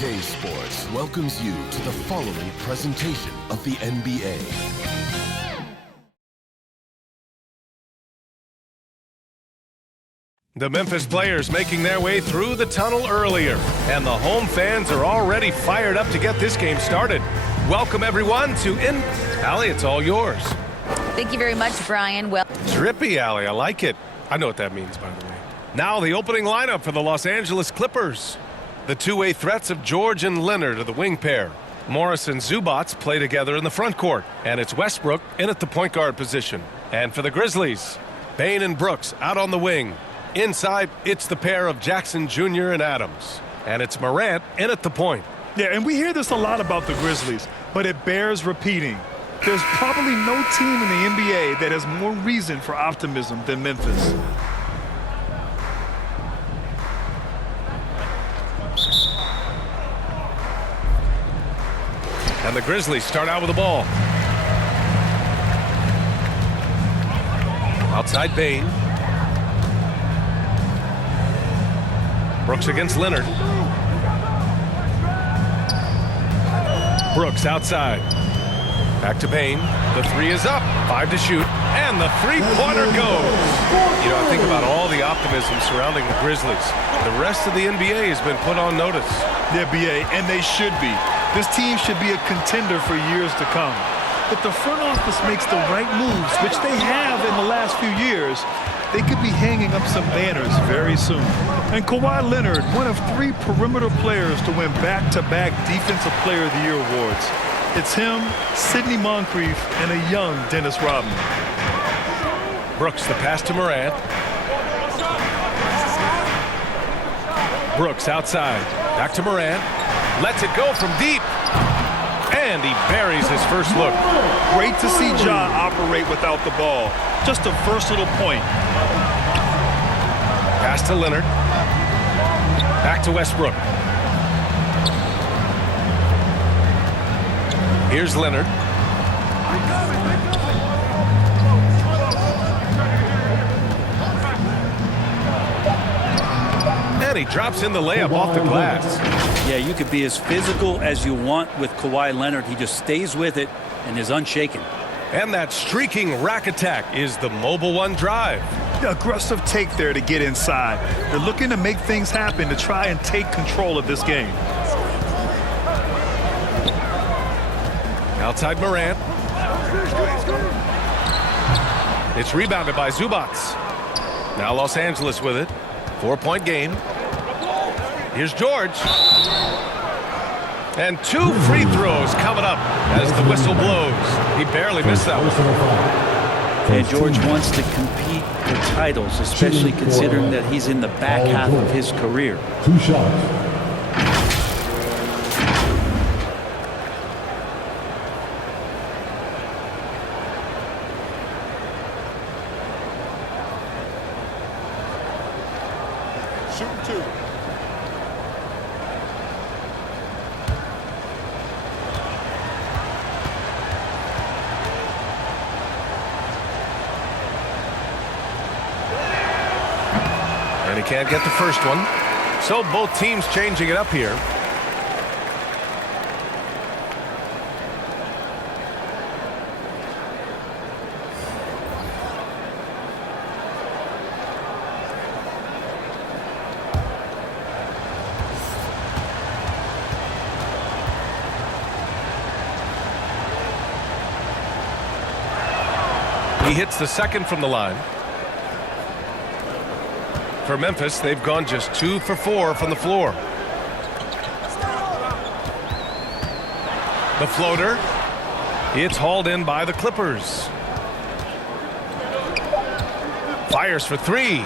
2K Sports welcomes you to the following presentation of the NBA. The Memphis players making their way through the tunnel earlier, and the home fans are already fired up to get this game started. Welcome, everyone, to Allie, it's all yours. Thank you very much, Brian. Well, Drippy, Allie, I like it. I know what that means, by the way. Now the opening lineup for the Los Angeles Clippers. The two-way threats of George and Leonard are the wing pair. Morris and Zubats play together in the front court, and it's Westbrook in at the point guard position. And for the Grizzlies, Bane and Brooks out on the wing. Inside, it's the pair of Jackson Jr. and Adams. And it's Morant in at the point. Yeah, and we hear this a lot about the Grizzlies, but it bears repeating. There's probably no team in the NBA that has more reason for optimism than Memphis. And the Grizzlies start out with the ball. Outside Bane. Brooks against Leonard. Brooks outside. Back to Bane. The three is up. 5 to shoot. And the three-pointer goes. You know, I think about all the optimism surrounding the Grizzlies. The rest of the NBA has been put on notice. The NBA, and they should be. This team should be a contender for years to come. If the front office makes the right moves, which they have in the last few years, they could be hanging up some banners very soon. And Kawhi Leonard, one of 3 perimeter players to win back-to-back Defensive Player of the Year awards. It's him, Sidney Moncrief, and a young Dennis Rodman. Brooks, the pass to Morant. Brooks outside. Back to Morant. Lets it go from deep. And he buries his first look. Great to see Ja operate without the ball. Just a versatile point. Pass to Leonard. Back to Westbrook. Here's Leonard. And he drops in the layup off the glass. Yeah, you could be as physical as you want with Kawhi Leonard. He just stays with it and is unshaken. And that streaking rack attack is the Mobile One drive. The aggressive take there to get inside. They're looking to make things happen to try and take control of this game. Outside Morant. It's rebounded by Zubats. Now Los Angeles with it. 4-point game. Here's George. And 2 free throws coming up as the whistle blows. He barely missed that one. And George wants to compete for titles, especially considering that he's in the back half of his career. 2 shots. And he can't get the first one. So both teams changing it up here. He hits the second from the line. For Memphis, they've gone just 2 for 4 from the floor. The floater. It's hauled in by the Clippers. Fires for 3.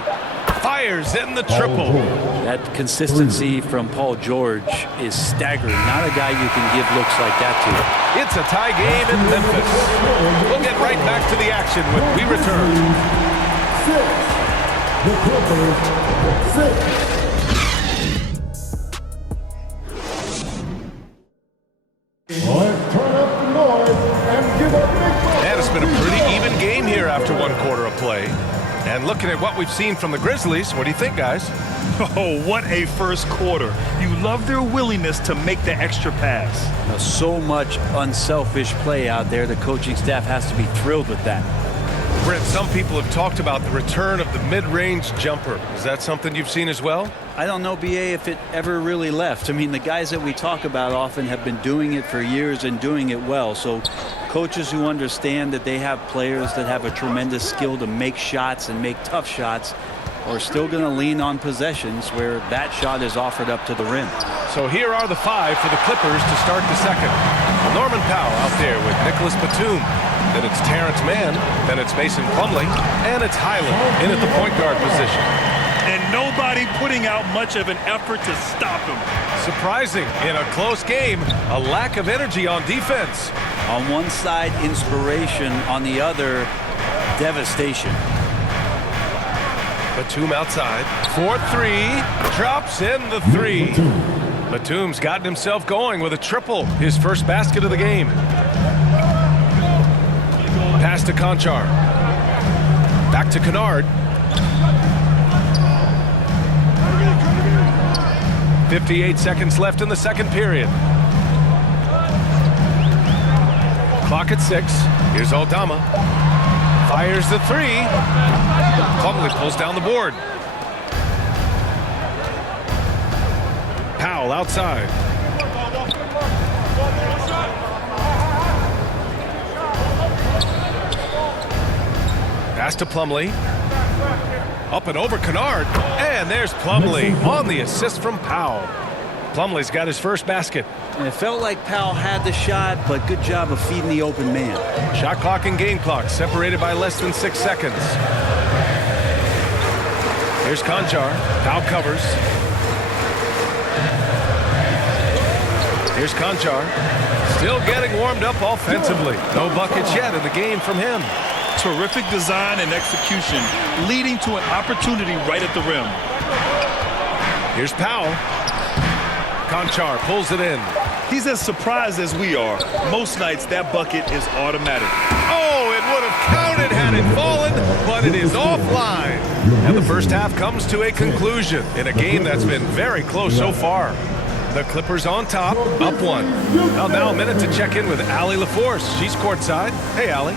Fires in the triple. That consistency from Paul George is staggering. Not a guy you can give looks like that to. It's a tie game in Memphis. We'll get right back to the action when we return. The Clippers, 6. Let's turn up the noise and give a big And it's been a pretty even game here after 1 quarter of play. And looking at what we've seen from the Grizzlies, what do you think, guys? Oh, what a first quarter. You love their willingness to make the extra pass. Now, so much unselfish play out there. The coaching staff has to be thrilled with that. Brent, some people have talked about the return of the mid-range jumper. Is that something you've seen as well? I don't know, BA, if it ever really left. I mean, the guys that we talk about often have been doing it for years and doing it well. So coaches who understand that they have players that have a tremendous skill to make shots and make tough shots are still going to lean on possessions where that shot is offered up to the rim. So here are the 5 for the Clippers to start the second. Norman Powell out there with Nicholas Batum. Then it's Terrence Mann. Then it's Mason Plumlee. And it's Highland in at the point guard position. And nobody putting out much of an effort to stop him. Surprising in a close game, a lack of energy on defense. On one side, inspiration. On the other, devastation. Batum outside. 4-3. Drops in the 3. Batum's gotten himself going with a triple. His first basket of the game. Pass to Conchar. Back to Kennard. 58 seconds left in the second period. Clock at 6. Here's Aldama. Fires the 3. Plumlee pulls down the board. Powell outside. Pass to Plumlee. Up and over Kennard. And there's Plumlee on the assist from Powell. Plumlee's got his first basket. And it felt like Powell had the shot, but good job of feeding the open man. Shot clock and game clock separated by less than 6 seconds. Here's Conchar. Powell covers. Here's Conchar. Still getting warmed up offensively. No buckets yet in the game from him. Terrific design and execution, leading to an opportunity right at the rim. Here's Powell. Conchar pulls it in. He's as surprised as we are. Most nights, that bucket is automatic. Oh, it would have counted had it fallen, but it is offline. And the first half comes to a conclusion in a game that's been very close so far. The Clippers on top, up 1. Well, now a minute to check in with Allie LaForce. She's courtside. Hey, Allie.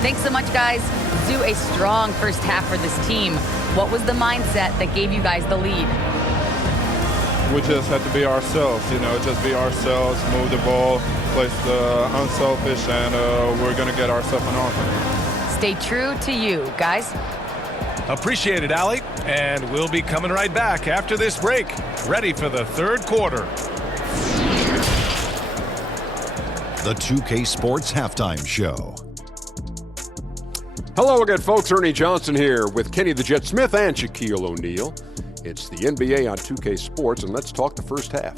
Thanks so much, guys. Do a strong first half for this team. What was the mindset that gave you guys the lead? We just have to be ourselves, just be ourselves, move the ball, play unselfish, and we're going to get ourselves an offense. Stay true to you, guys. Appreciate it, Allie. And we'll be coming right back after this break. Ready for the third quarter. The 2K Sports Halftime Show. Hello again, folks. Ernie Johnson here with Kenny the Jet Smith and Shaquille O'Neal. It's the NBA on 2K Sports, and let's talk the first half.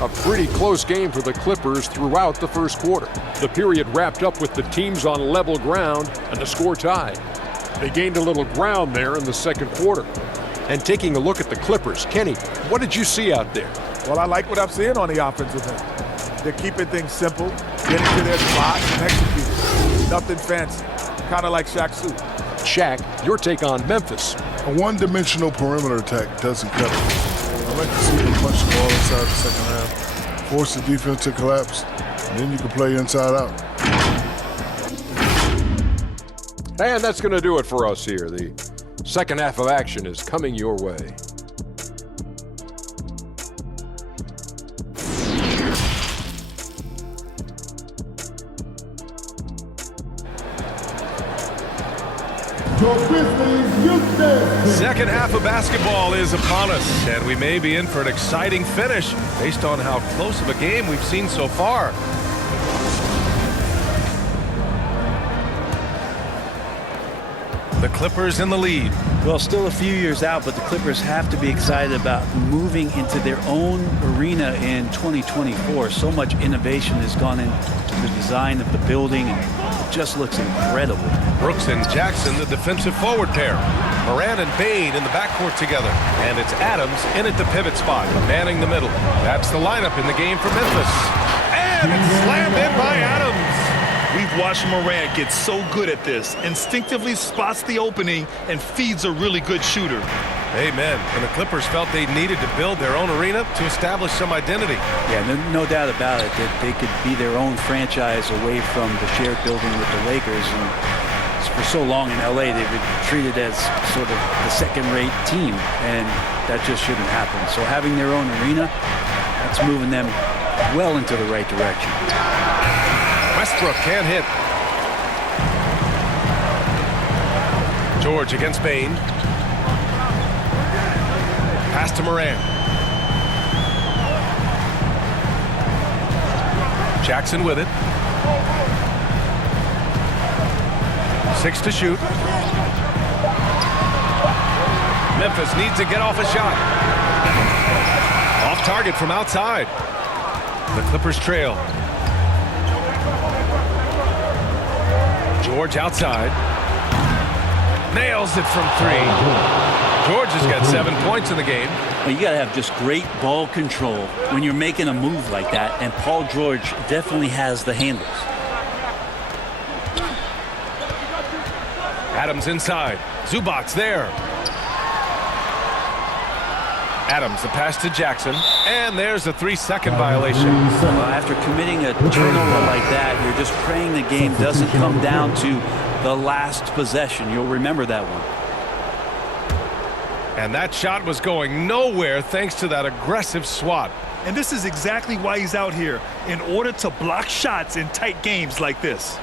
A pretty close game for the Clippers throughout the first quarter. The period wrapped up with the teams on level ground and the score tied. They gained a little ground there in the second quarter. And taking a look at the Clippers, Kenny, what did you see out there? Well, I like what I'm seeing on the offensive end. They're keeping things simple, getting to their spots and executing. Nothing fancy, kind of like Shaq suit. Shaq, your take on Memphis. A one-dimensional perimeter attack doesn't cut it. I like to see them punch the ball inside the second half, force the defense to collapse, and then you can play inside out. And that's going to do it for us here. The second half of action is coming your way. Second half of basketball is upon us, and we may be in for an exciting finish based on how close of a game we've seen so far. The Clippers in the lead. Well, still a few years out, but the Clippers have to be excited about moving into their own arena in 2024. So much innovation has gone into the design of the building, and it just looks incredible. Brooks and Jackson, the defensive forward pair. Moran and Bain in the backcourt together. And it's Adams in at the pivot spot, manning the middle. That's the lineup in the game for Memphis. And it's slammed in by Adams. We've watched Morant get so good at this. Instinctively spots the opening and feeds a really good shooter. Amen. And the Clippers felt they needed to build their own arena to establish some identity. Yeah, no doubt about it that they could be their own franchise away from the shared building with the Lakers. And for so long in LA, they've been treated as sort of the second-rate team, and that just shouldn't happen. So having their own arena, that's moving them well into the right direction. Westbrook can't hit. George against Bain. Pass to Morant. Jackson with it. 6 to shoot. Memphis needs to get off a shot. Off target from outside. The Clippers trail. George outside. Nails it from 3. George has got 7 points in the game. Well, you got to have just great ball control when you're making a move like that, and Paul George definitely has the handles. Adams inside. Zubac's there. Adams, the pass to Jackson, and there's a 3-second violation. Well, after committing a turnover like that, you're just praying the game doesn't come down to the last possession. You'll remember that one. And that shot was going nowhere thanks to that aggressive swat. And this is exactly why he's out here, in order to block shots in tight games like this.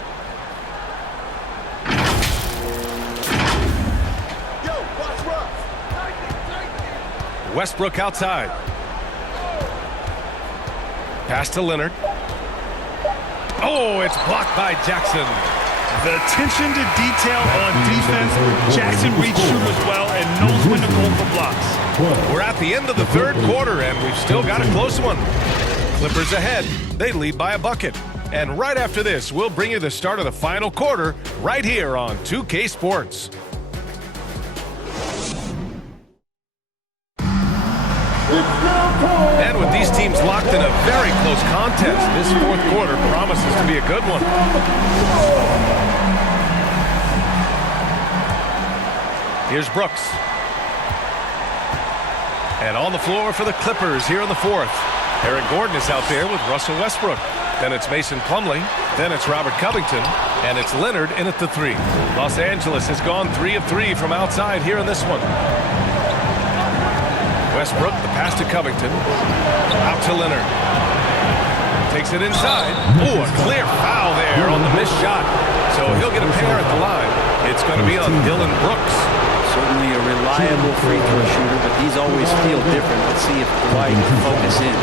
Westbrook outside. Pass to Leonard. Oh, it's blocked by Jackson. The attention to detail on defense. Jackson reads shooters well and knows when to go for blocks. We're at the end of the third quarter, and we've still got a close one. Clippers ahead. They lead by a bucket. And right after this, we'll bring you the start of the final quarter right here on 2K Sports. And with these teams locked in a very close contest, this fourth quarter promises to be a good one. Here's Brooks. And on the floor for the Clippers here in the fourth. Eric Gordon is out there with Russell Westbrook. Then it's Mason Plumlee. Then it's Robert Covington. And it's Leonard in at the 3. Los Angeles has gone 3 of 3 from outside here in this one. Westbrook, the pass to Covington. Out to Leonard. Takes it inside. Oh, a clear foul there on the missed shot. So he'll get a pair at the line. It's going to be on Dylan Brooks. Certainly a reliable free throw shooter, but these always feel different. Let's see if Kwai can focus in.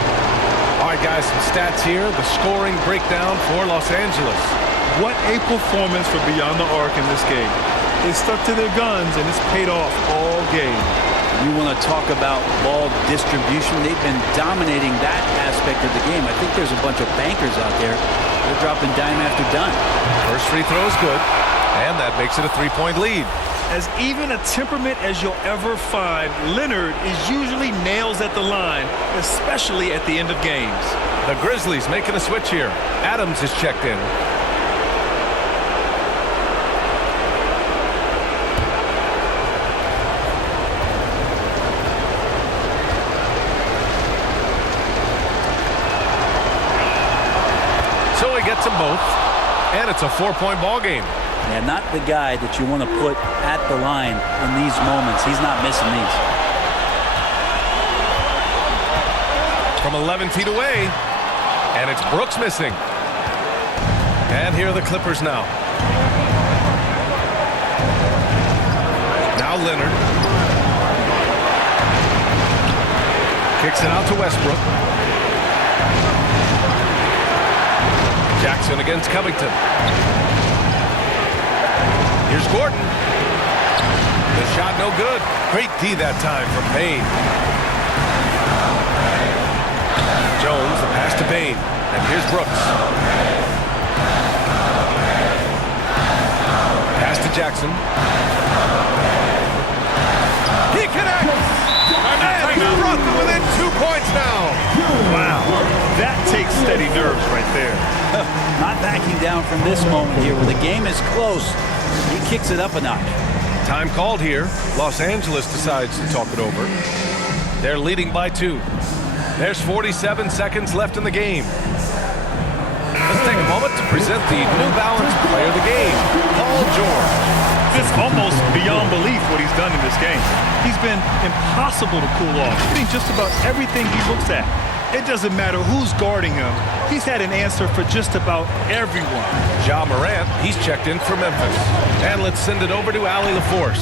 All right, guys, some stats here. The scoring breakdown for Los Angeles. What a performance for Beyond the Arc in this game. They stuck to their guns, and it's paid off all game. You want to talk about ball distribution. They've been dominating that aspect of the game. I think there's a bunch of bankers out there. They're dropping dime after dime. First free throw is good, and that makes it a 3-point lead. As even a temperament as you'll ever find, Leonard is usually nails at the line, especially at the end of games. The Grizzlies making a switch here. Adams is checked in. So he gets them both, and it's a 4-point ball game. Yeah, not the guy that you want to put at the line in these moments. He's not missing these. From 11 feet away, and it's Brooks missing. And here are the Clippers now. Now Leonard. Kicks it out to Westbrook. Jackson against Covington. Here's Gordon. The shot no good. Great D that time from Payne. Jones, the pass to Payne. And here's Brooks. Pass to Jackson. He connects! And he's brought them within 2 points now. Wow. That takes steady nerves right there. Not backing down from this moment here where the game is close. He kicks it up a notch. Time called here. Los Angeles decides to talk it over. They're leading by 2. There's 47 seconds left in the game. Let's take a moment to present the New Balance Player of the Game, Paul George. It's almost beyond belief what he's done in this game. He's been impossible to cool off, hitting just about everything he looks at. It doesn't matter who's guarding him. He's had an answer for just about everyone. Ja Morant, he's checked in for Memphis. And let's send it over to Allie LaForce.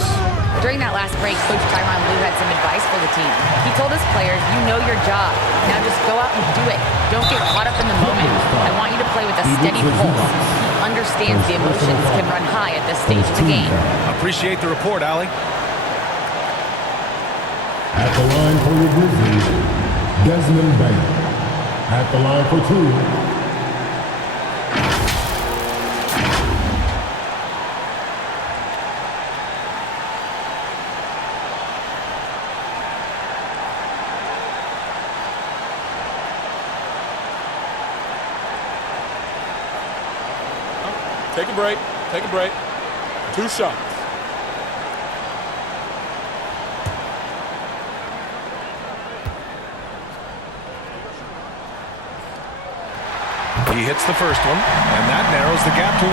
During that last break, Coach Tyronn Lue had some advice for the team. He told his players, you know your job. Now just go out and do it. Don't get caught up in the moment. I want you to play with a steady pulse. He understands the emotions can run high at this stage of the game. Appreciate the report, Allie. At the line for the Grizzlies, Desmond Bain. At the line for 2. Take a break. Take a break. 2 shots. He hits the first one, and that narrows the gap to 1.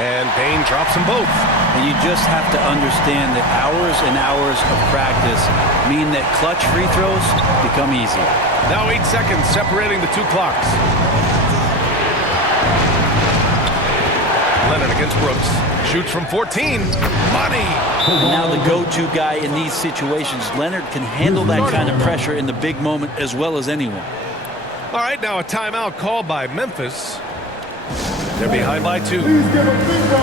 And Bain drops them both. And you just have to understand that hours and hours of practice mean that clutch free throws become easy. Now 8 seconds separating the 2 clocks. Leonard against Brooks. Shoots from 14. Money! And now the go-to guy in these situations. Leonard can handle that kind of pressure in the big moment as well as anyone. All right, now a timeout called by Memphis. They're behind by 2.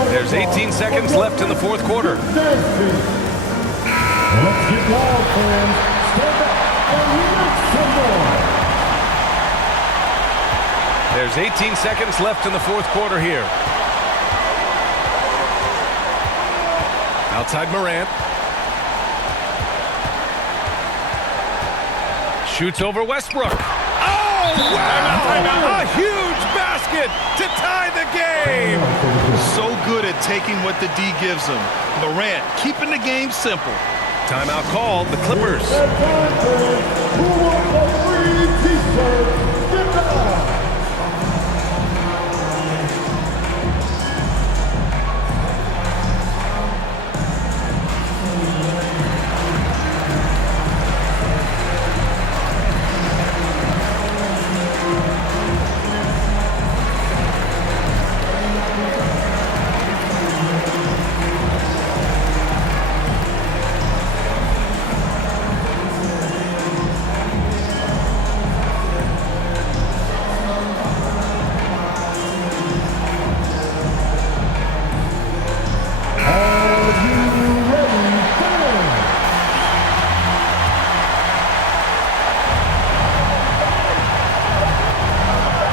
There's 18 seconds left in the 4th quarter. Let's get loud, fans. Stand up and make some noise. There's 18 seconds left in the 4th quarter here. Outside Morant. Shoots over Westbrook. Oh, wow! A huge basket to tie the game! So good at taking what the D gives him. Morant keeping the game simple. Timeout called, the Clippers. Who wants a free t-shirt? Get down!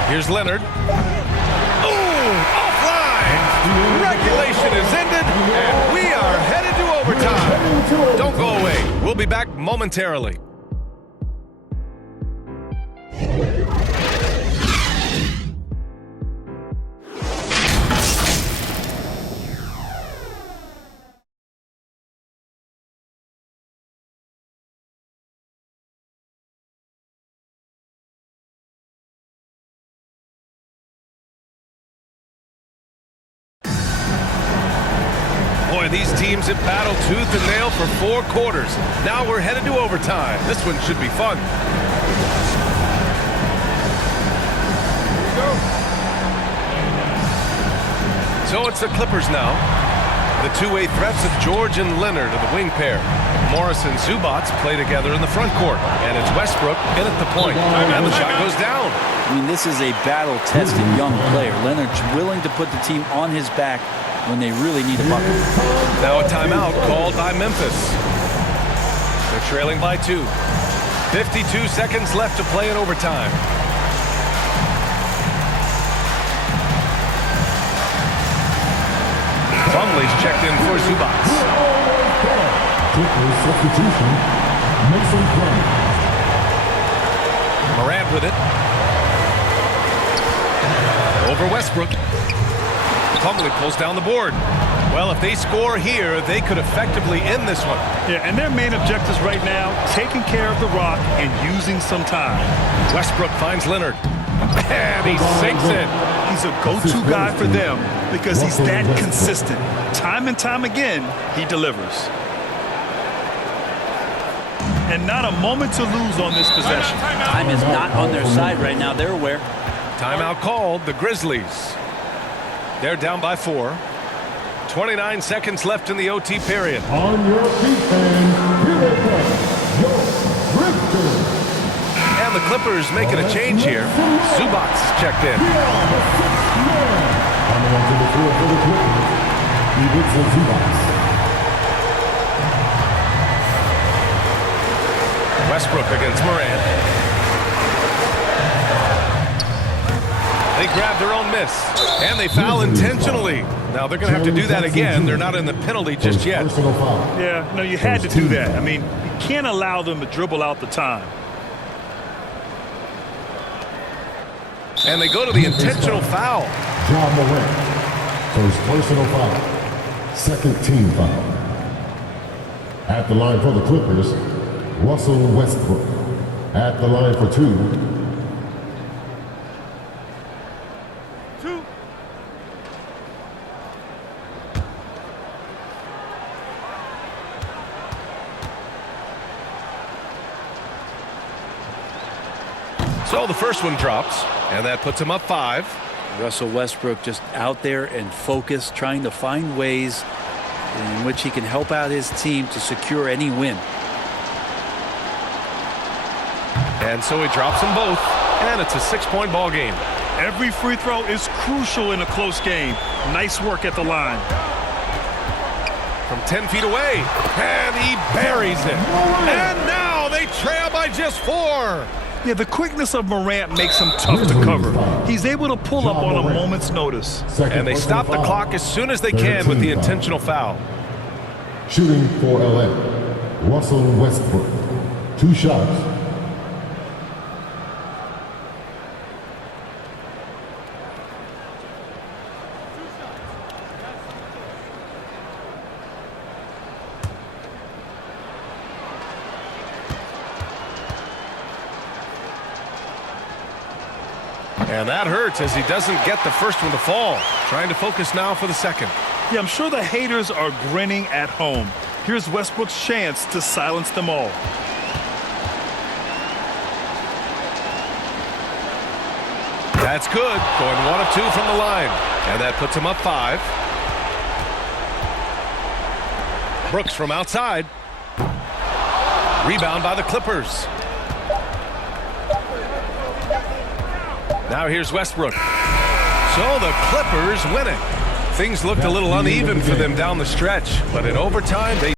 Here's Leonard. Ooh, offline! Regulation is ended, and we are headed to overtime. Don't go away. We'll be back momentarily. Boy, these teams have battled tooth and nail for 4 quarters. Now we're headed to overtime. This one should be fun. Here we go. So it's the Clippers now. The two-way threats of George and Leonard are the wing pair. Morris and Zubac play together in the front court. And it's Westbrook in at the point. And the shot goes down. I mean, this is a battle-tested young player. Leonard's willing to put the team on his back when they really need a bucket. Now a timeout called by Memphis. They're trailing by 2. 52 seconds left to play in overtime. checked in for Zubats. Clippers substitution, Mason Plumlee. Morant with it. Over Westbrook. Plumlee pulls down the board. Well, if they score here, they could effectively end this one. Yeah, and their main objectives right now, taking care of the rock and using some time. Westbrook finds Leonard. And he sinks it. He's a go-to guy for them because he's that consistent. Time and time again, he delivers. And not a moment to lose on this possession. Time is not on their side right now. They're aware. Timeout called. The Grizzlies. They're down by 4. 29 seconds left in the OT period. On your feet, fans, here they come, your Grizzlies. And the Clippers making a change here. Zubats is checked in. Coming onto the floor for the Clippers, Ivica Zubats. Westbrook against Morant. They grab their own miss. And they foul intentionally. Now they're going to have to do that again. They're not in the penalty just yet. Yeah, no, you had to do that. I mean, you can't allow them to dribble out the time. And they go to the intentional foul. John Morant, first personal foul, second team foul. At the line for the Clippers, Russell Westbrook. At the line for 2. So the first one drops, and that puts him up 5. Russell Westbrook just out there and focused, trying to find ways in which he can help out his team to secure any win. And so he drops them both, and it's a 6-point ball game. Every free throw is crucial in a close game. Nice work at the line. From 10 feet away, and he buries it. And now they trail by just 4. Yeah, the quickness of Morant makes him tough to cover. He's able to pull up on a moment's notice. And they stop the clock as soon as they can with the intentional foul. Shooting for LA, Russell Westbrook. 2 shots. And that hurts as he doesn't get the first one to fall. Trying to focus now for the second. Yeah, I'm sure the haters are grinning at home. Here's Westbrook's chance to silence them all. That's good. Going 1 of 2 from the line. And that puts him up 5. Brooks from outside. Rebound by the Clippers. Now here's Westbrook. So the Clippers win it. Things looked a little uneven for them down the stretch, but in overtime they